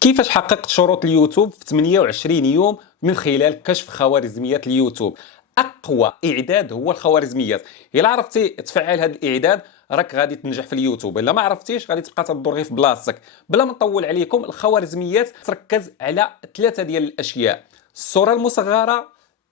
كيفاش حققت شروط اليوتيوب في 28 يوم من خلال كشف خوارزميات اليوتيوب؟ اقوى اعداد هو الخوارزميات. الا عرفتي تفعل هذا الاعداد راك غادي تنجح في اليوتيوب، الا ما عرفتيش غادي تبقى تدور غير في بلاصتك. بلا ما نطول عليكم، الخوارزميات تركز على ثلاثه ديال الاشياء: الصوره المصغره،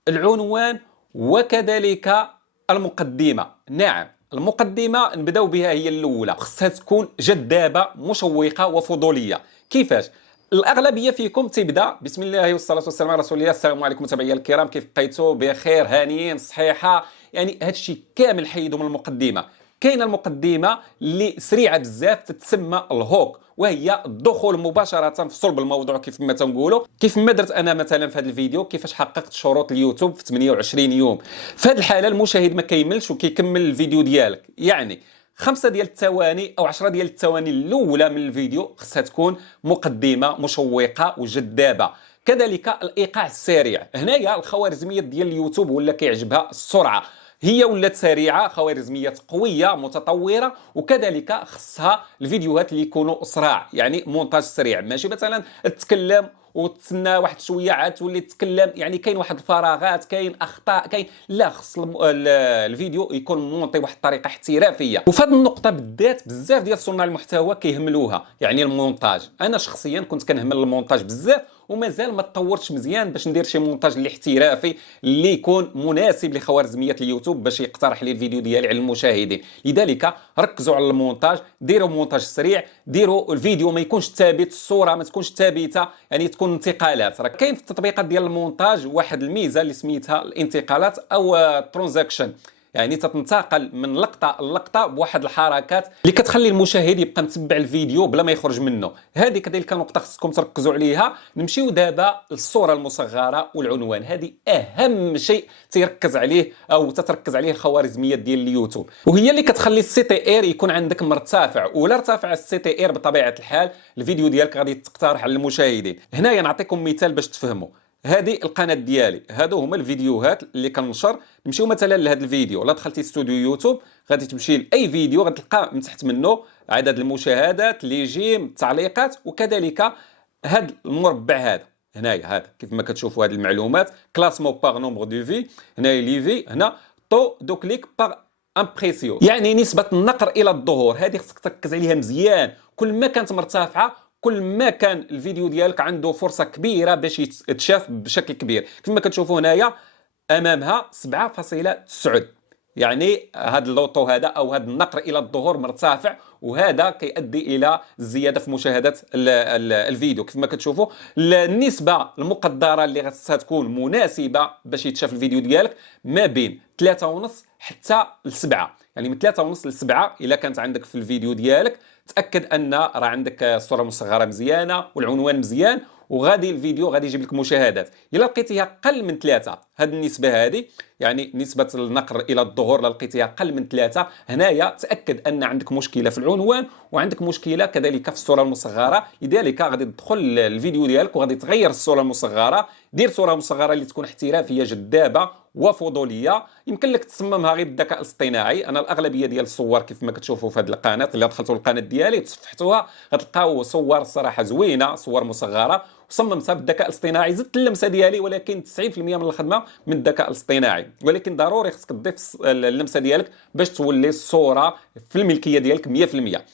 العنوان، وكذلك المقدمه. نعم، المقدمه نبداو بها، هي الاولى، خصها تكون جذابه مشوقه وفضوليه. كيفاش؟ الاغلبيه فيكم تبدا بسم الله والصلاه والسلام على رسول الله. السلام عليكم متابعي الكرام، كيف بقيتوا؟ بخير، هانيين، صحيحه؟ يعني هذا الشيء كامل حيدوا من المقدمه. كاينه المقدمه اللي سريعه بزاف تتسمى الهوك، وهي الدخول مباشره في صلب الموضوع. كيف ما تنقولوا، كيف ما درت انا مثلا في هذا الفيديو، كيفاش حققت شروط اليوتيوب في 28 يوم. في هذه الحاله المشاهد ما كيملش وكيكمل الفيديو ديالك. يعني 5 ديال الثواني او 10 ديال الثواني الاولى من الفيديو خصها تكون مقدمه مشوقه وجذابه. كذلك الايقاع السريع. هنايا الخوارزميات ديال اليوتيوب ولا كيعجبها السرعه، هي ولات سريعه، خوارزميات قويه متطوره. وكذلك خصها الفيديوهات اللي يكونوا اسرع، يعني مونتاج سريع، ماشي مثلا تتكلم وتسنى واحد شويه عاد تولي تتكلم. يعني كاين واحد الفراغات، كاين اخطاء، كاين لا، خص الفيديو يكون مونطي بواحد الطريقه احترافيه. وفي هذه النقطه بالذات بزاف ديال صناع المحتوى كيهملوها، يعني المونتاج. انا شخصيا كنت كنهمل المونتاج بزاف، ومازال ما تطورتش مزيان باش ندير شي مونتاج اللي احترافي اللي يكون مناسب لخوارزميات اليوتيوب باش يقترح لي الفيديو ديالي على المشاهدين. لذلك ركزوا على المونتاج، ديروا مونتاج سريع، ديروا الفيديو ما يكونش ثابت، الصوره ما تكونش ثابته، يعني تكون انتقالات. راه كاين في التطبيقات ديال المونتاج واحد الميزه اللي سميتها الانتقالات او ترانزاكشن، يعني تتنتقل من لقطه للقطه بواحد الحركات اللي كتخلي المشاهد يبقى متبع الفيديو بلا ما يخرج منه. هذه كذلك نقطه خصكم تركزوا عليها. نمشيو دابا للصوره المصغره والعنوان. هذه اهم شيء تيركز عليه او تتركز عليه الخوارزميات ديال اليوتيوب، وهي اللي كتخلي السي تي ار يكون عندك مرتفع. ولا ارتفع السي تي ار بطبيعه الحال الفيديو ديالك غادي تقترح على المشاهدين. هنايا نعطيكم مثال باش تفهموا. هذه القناه ديالي، هادو هما الفيديوهات اللي كنشر. نمشيو مثلا لهذا الفيديو، لا دخلتي ستوديو يوتيوب غادي تمشي لاي فيديو غتلقى من تحت منه عدد المشاهدات، لي جيم، التعليقات، وكذلك هذا المربع هذا. هنايا هذا كيف ما كتشوفوا هذه المعلومات، كلاسمون باغ نومبر دو في، هنايا لي في، هنا طو دو كليك باغ امبريسيون، يعني نسبه النقر الى الظهور. هذه خصك تركز عليها مزيان. كل ما كانت مرتفعه كل ما كان الفيديو ديالك عنده فرصه كبيره باش يتشاف بشكل كبير. كما كتشوفوا هنايا امامها 7.9، يعني هذا اللوطو هذا او هذا النقر الى الظهور مرتفع، وهذا كيؤدي الى الزياده في مشاهدات الفيديو. كيف ما كتشوفوا النسبه المقدره اللي غتها تكون مناسبه باش يتشاف الفيديو ديالك ما بين 3.5 حتى ل 7. يعني من 3.5 ل 7 الا كانت عندك في الفيديو ديالك، تاكد ان راه عندك الصوره المصغره مزيانه والعنوان مزيان، وغادي الفيديو غادي يجيب لك مشاهدات. الا لقيتيها قل من 3، هذه النسبه هذه يعني نسبه النقر الى الظهور، لقيتيها قل من 3، هنايا تاكد ان عندك مشكله في العنوان وعندك مشكله كذلك في الصوره المصغره. لذلك غادي تدخل الفيديو ديالك وغادي تغير الصوره المصغره، دير صوره مصغره اللي تكون احترافيه جذابه وفضوليه. يمكن لك تصممها غير بالذكاء الاصطناعي. انا الاغلبيه ديال الصور كيف ما كتشوفوا في هذه القناه، اللي دخلتوا القناه ديالي وتصفحتوها غتلقاو صور الصراحه زوينه، صور مصغره وصممتها بالذكاء الاصطناعي. زدت اللمسه ديالي، ولكن 90% من الخدمه من الذكاء الاصطناعي، ولكن ضروري خصك تضيف اللمسه ديالك باش تولي الصوره في الملكيه ديالك 100%.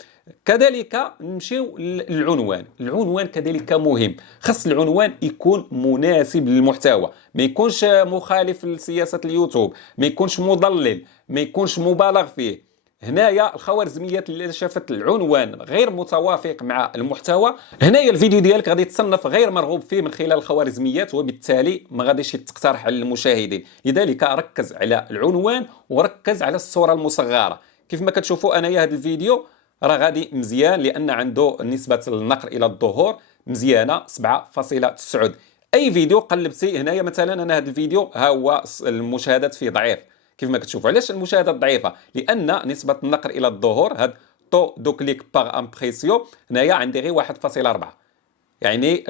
كذلك نمشيو للعنوان. العنوان كذلك مهم، خص العنوان يكون مناسب للمحتوى، ما يكونش مخالف لسياسة اليوتيوب، ما يكونش مضلل، ما يكونش مبالغ فيه. هنايا الخوارزميات اللي شافت العنوان غير متوافق مع المحتوى، هنايا الفيديو ديالك غادي يتصنف غير مرغوب فيه من خلال الخوارزميات، وبالتالي ما غاديش تقترح على المشاهدين. لذلك ركز على العنوان وركز على الصورة المصغرة. كيف ما كتشوفوا انايا هذا الفيديو راه غادي مزيان لان عنده نسبه النقر الى الظهور مزيانه 7.9. اي فيديو قلبتي هنايا مثلا، انا هذا الفيديو ها هو المشاهدات فيه ضعيف. كيف ما كتشوفوا، علاش المشاهدات ضعيفه؟ لان نسبه النقر الى الظهور، هاد طو دو كليك باغ امبريسيون، هنايا عندي غير 1.4. يعني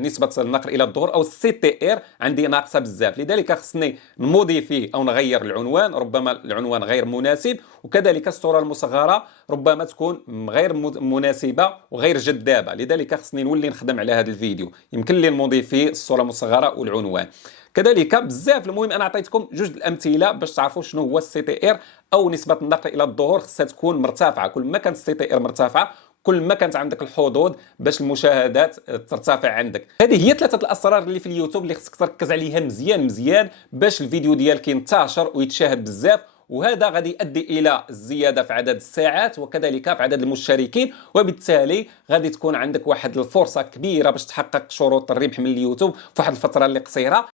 نسبه النقر الى الظهور او السي تي ار عندي ناقصه بزاف، لذلك خصني نموديفي او نغير العنوان، ربما العنوان غير مناسب، وكذلك الصوره المصغره ربما تكون غير مناسبه وغير جذابه، لذلك خصني نولي نخدم على هذا الفيديو. يمكن لي نموديفي الصوره المصغره والعنوان كذلك بزاف. المهم انا عطيتكم جوج الامثله باش تعرفوا شنو هو السي تي ار او نسبه النقر الى الظهور. خصها تكون مرتفعه، كل ما كانت السي تي ار مرتفعه كل ما كانت عندك الحظوظ باش المشاهدات ترتفع عندك. هذه هي ثلاثه الاسرار اللي في اليوتيوب اللي خصك تركز عليها مزيان مزيان باش الفيديو ديالك ينتشر ويتشاهد بزاف، وهذا غادي يؤدي الى الزياده في عدد الساعات وكذلك في عدد المشتركين، وبالتالي غادي تكون عندك واحد الفرصه كبيره باش تحقق شروط الربح من اليوتيوب في واحد الفتره اللي قصيره.